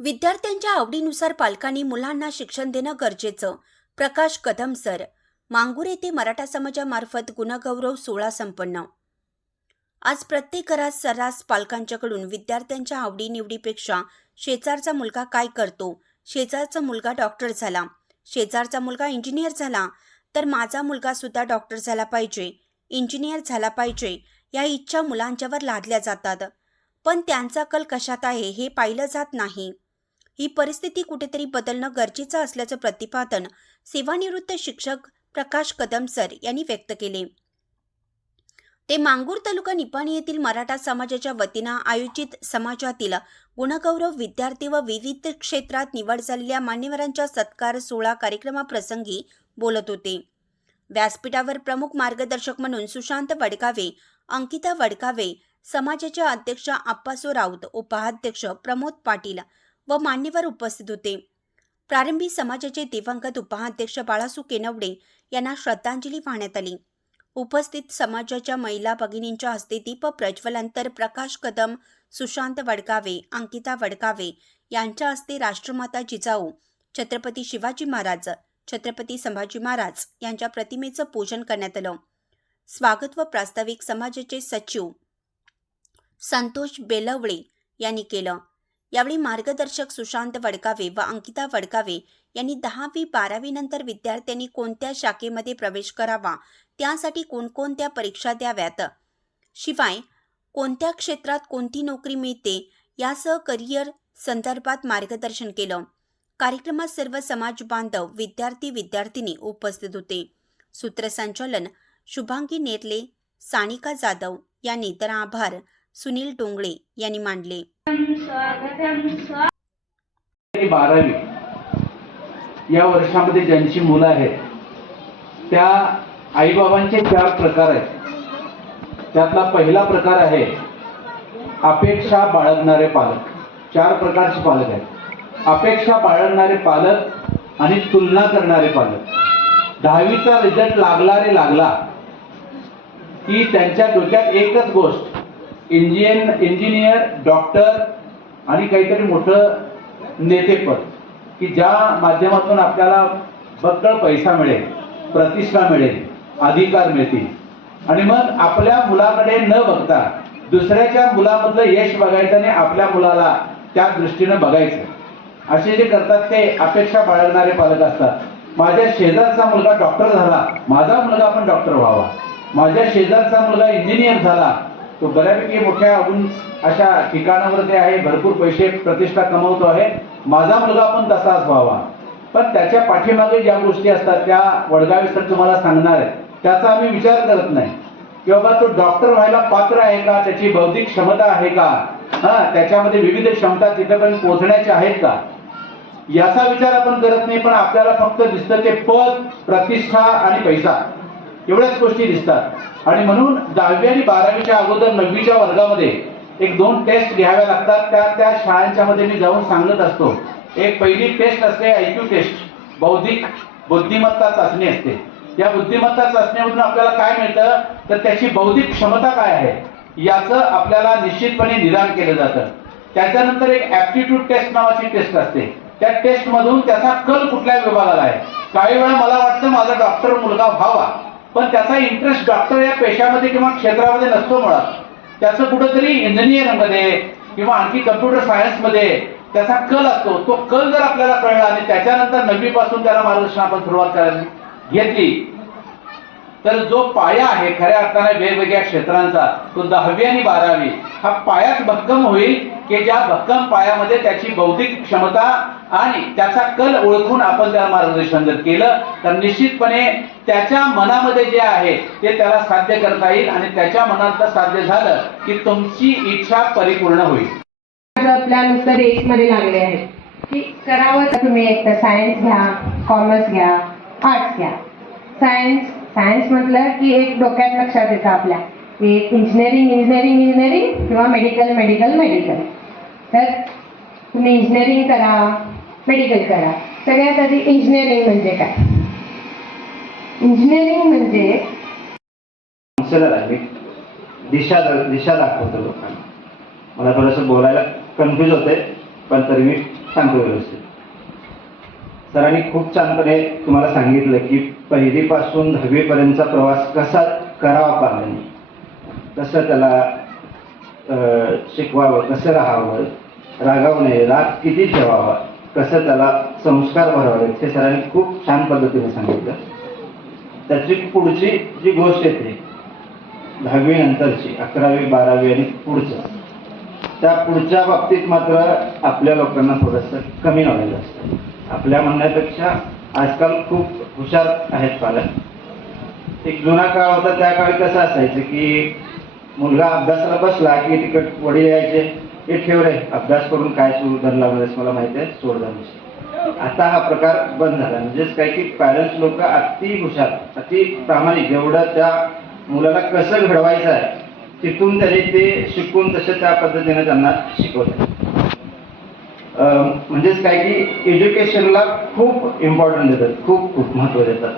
विद्यार्थ्यांच्या आवडीनुसार पालकांनी मुलांना शिक्षण देणं गरजेचं. प्रकाश कदम सर मांगूर येथे मराठा समाजामार्फत गुणगौरव सोहळा संपन्न. आज प्रत्येक घरात सर्रास पालकांच्याकडून विद्यार्थ्यांच्या आवडीनिवडीपेक्षा शेजारचा मुलगा काय करतो? शेजारचा मुलगा डॉक्टर झाला. शेजारचा मुलगा इंजिनियर झाला. तर माझा मुलगा सुद्धा डॉक्टर झाला पाहिजे. इंजिनियर झाला पाहिजे. या इच्छा मुलांच्यावर लादल्या जातात. पण त्यांचा कल कशात आहे हे पाहिलं जात नाही. ही परिस्थिती कुठेतरी बदलणं गरजेचं असल्याचं प्रतिपादन सेवानिवृत्त शिक्षक प्रकाश कदम सर यांनी व्यक्त केले. ते मांगूर तालुका निपाणी येथील मराठा समाजाच्या वतीनं आयोजित समाजातील गुणगौरव विद्यार्थी व विविध क्षेत्रात निवड झालेल्या मान्यवरांच्या सत्कार सोहळा कार्यक्रमाप्रसंगी बोलत होते. व्यासपीठावर प्रमुख मार्गदर्शक म्हणून सुशांत वडकावे अंकिता वडकावे समाजाच्या अध्यक्ष आप्पासो राऊत उपाध्यक्ष प्रमोद पाटील व मान्यवर उपस्थित होते. प्रारंभी समाजाचे दिवंगत उपाध्यक्ष बाळासू केनवडे यांना श्रद्धांजली वाहण्यात आली. उपस्थित समाजाच्या महिला भगिनींच्या हस्ते दीप प्रज्वलंतर प्रकाश कदम सुशांत वडकावे अंकिता वडकावे यांच्या हस्ते राष्ट्रमाता जिजाऊ छत्रपती शिवाजी महाराज छत्रपती संभाजी महाराज यांच्या प्रतिमेचं पूजन करण्यात आलं. स्वागत व प्रास्ताविक समाजाचे सचिव संतोष बेलवळे यांनी केलं. यावेळी मार्गदर्शक सुशांत वडकावे व अंकिता वडकावे यांनी दहावी बारावी नंतर विद्यार्थ्यांनी कोणत्या शाखेमध्ये प्रवेश करावा? त्यासाठी कोणकोणत्या परीक्षा द्याव्यात? शिवाय कोणत्या क्षेत्रात कोणती नोकरी मिळते? यासह करिअर संदर्भात मार्गदर्शन केलं. कार्यक्रमात सर्व समाज बांधव विद्यार्थी विद्यार्थिनी उपस्थित होते. सूत्रसंचालन शुभांगी नेरले सानिका जाधव यांनी तर आभार. सुनील टोंगळे यांनी मांडले. बारावी. या वर्षामध्ये ज्यांची मुलं आहेत त्या आईबाबांचे चार प्रकार आहेत. त्यातला पहिला प्रकार आहे अपेक्षा बाळगणारे पालक. चार प्रकारचे पालक आहेत. अपेक्षा बाळगणारे पालक आणि तुलना करणारे पालक. दहावीचा रिझल्ट लागला रे लागला की त्यांच्या डोक्यात एकच गोष्ट. इंजिन इंजिनियर डॉक्टर आणि काहीतरी मोठं नेतेपद की ज्या माध्यमातून आपल्याला बक्कळ पैसा मिळेल प्रतिष्ठा मिळेल अधिकार मिळतील. आणि मग आपल्या मुलाकडे न बघता दुसऱ्याच्या मुलामधलं यश बघायचं आणि आपल्या मुलाला त्या दृष्टीनं बघायचं. असे जे करतात ते अपेक्षा बाळगणारे पालक असतात. माझ्या शेजारचा मुलगा डॉक्टर झाला. माझा मुलगा पण डॉक्टर व्हावा. माझ्या शेजारचा मुलगा इंजिनियर झाला. तो बऱ्यापैकी मोठ्या अजून अशा ठिकाणावर ते आहे. भरपूर पैसे प्रतिष्ठा कमवतो आहे. माझा मुलगा पण तसाच व्हावा. पण त्याच्या पाठीमागे ज्या गोष्टी असतात त्या वडगावी सर तुम्हाला सांगणार आहे त्याचा आम्ही विचार करत नाही. की बाबा तो डॉक्टर व्हायला पात्र आहे का? त्याची बौद्धिक क्षमता आहे का? हा त्याच्यामध्ये विविध क्षमता तिथेपर्यंत पोहोचण्याच्या आहेत का? याचा विचार आपण करत नाही पण आपल्याला फक्त दिसतं ते पद प्रतिष्ठा आणि पैसा. एवढ्याच गोष्टी दिसतात. आणि म्हणून दहावी आणि बारावीच्या अगोदर नववीच्या वर्गामध्ये एक दोन टेस्ट घ्याव्या लागतात. त्या त्या शाळांच्या मध्ये मी जाऊन सांगत असतो. एक पहिली टेस्ट असते आयक्यू टेस्ट बौद्धिक बुद्धिमत्ता चाचणी असते. या बुद्धिमत्ता चाचणीमधून आपल्याला काय मिळतं? तर त्याची बौद्धिक क्षमता काय आहे? याचं आपल्याला निश्चितपणे निदान केलं जातं. त्याच्यानंतर एक ऍप्टिट्यूड टेस्ट नावाची टेस्ट असते. त्या टेस्टमधून त्याचा कल कुठल्या विभागाला आहे? काही वेळा मला वाटतं माझा डॉक्टर मुलगा व्हावा. पण त्याचा इंटरेस्ट डॉक्टर या पेशामध्ये किंवा क्षेत्रामध्ये नसतो मुळात त्याचं कुठंतरी इंजिनिअरमध्ये किंवा आणखी कम्प्युटर सायन्समध्ये त्याचा कल असतो. तो कल जर आपल्याला कळला आणि त्याच्यानंतर नववीपासून त्याला मार्गदर्शन आपण सुरुवात करायला घेतली तर जो पाया आहे खऱ्या अर्थाने वेगवेगळ्या क्षेत्रांचा तो दहावी आणि बारावी हा पायाच भक्कम होईल की ज्या भक्कम पायामध्ये त्याची बौद्धिक क्षमता आणि त्याचा कल ओळखून आपण त्याला मार्गदर्शन जर केलं तर निश्चितपणे त्याच्या मनामध्ये जे आहे ते त्याला साध्य करता येईल आणि त्याच्या मनात साध्य झालं की तुमची इच्छा परिपूर्ण होईल. आपल्या नुसतं रेसमध्ये लागले आहेत. की करावं तर तुम्ही एक तर सायन्स घ्या कॉमर्स घ्या आर्ट्स घ्या. सायन्स सायन्स म्हटलं की एक डोक्यात लक्षात येतं आपल्या. की इंजिनिअरिंग इंजिनिअरिंग इंजिनिअरिंग किंवा मेडिकल मेडिकल मेडिकल तर तुम्ही इंजिनिअरिंग करा मेडिकल करा. सगळ्यात आधी इंजिनिअरिंग म्हणजे काय? इंजिनिअरिंग म्हणजे माणसाला आहे. दिशा दिशा दाखवतो लोकांना. मला थोडंसं बोलायला कन्फ्यूज होते पण तरी मी सांगतो व्यवस्थित. सरांनी खूप छानपणे तुम्हाला सांगितलं की पहिलीपासून दहावीपर्यंतचा प्रवास कसा करावा पालकांनी? कसं त्याला अं, शिकवावं कसं राहावं? रागावू नये. राग किती ठेवावा? कसं त्याला संस्कार भरावेत हे सरांनी खूप छान पद्धतीने सांगितलं. त्याची पुढची जी गोष्ट येते दहावी नंतरची अकरावी बारावी आणि पुढचं. त्या पुढच्या बाबतीत मात्र आपल्या लोकांना थोडंसं कमी नॉलेज असतं. आपल्या म्हणण्यापेक्षा आजकाल खूप हुशार आहेत पालक. एक जुना काळ होता त्या काळी कसं असायचं की मुलगा अभ्यासाला बसला की तिकट वडील यायचे. हे ठेव रे अभ्यास करून काय सुरू धरला म्हणजे मला माहिती आहे सोड झाली आता हा प्रकार बंद झाला. म्हणजेच काय की पॅरेंट्स लोक अति हुशार अति प्रामाणिक. जेवढं त्या मुलाला कसं घडवायचं आहे तिथून त्यांनी ते शिकून तसे त्या पद्धतीने त्यांना शिकवतात. म्हणजेच काय की एज्युकेशनला खूप इम्पॉर्टंट देतात खूप खूप महत्त्व देतात.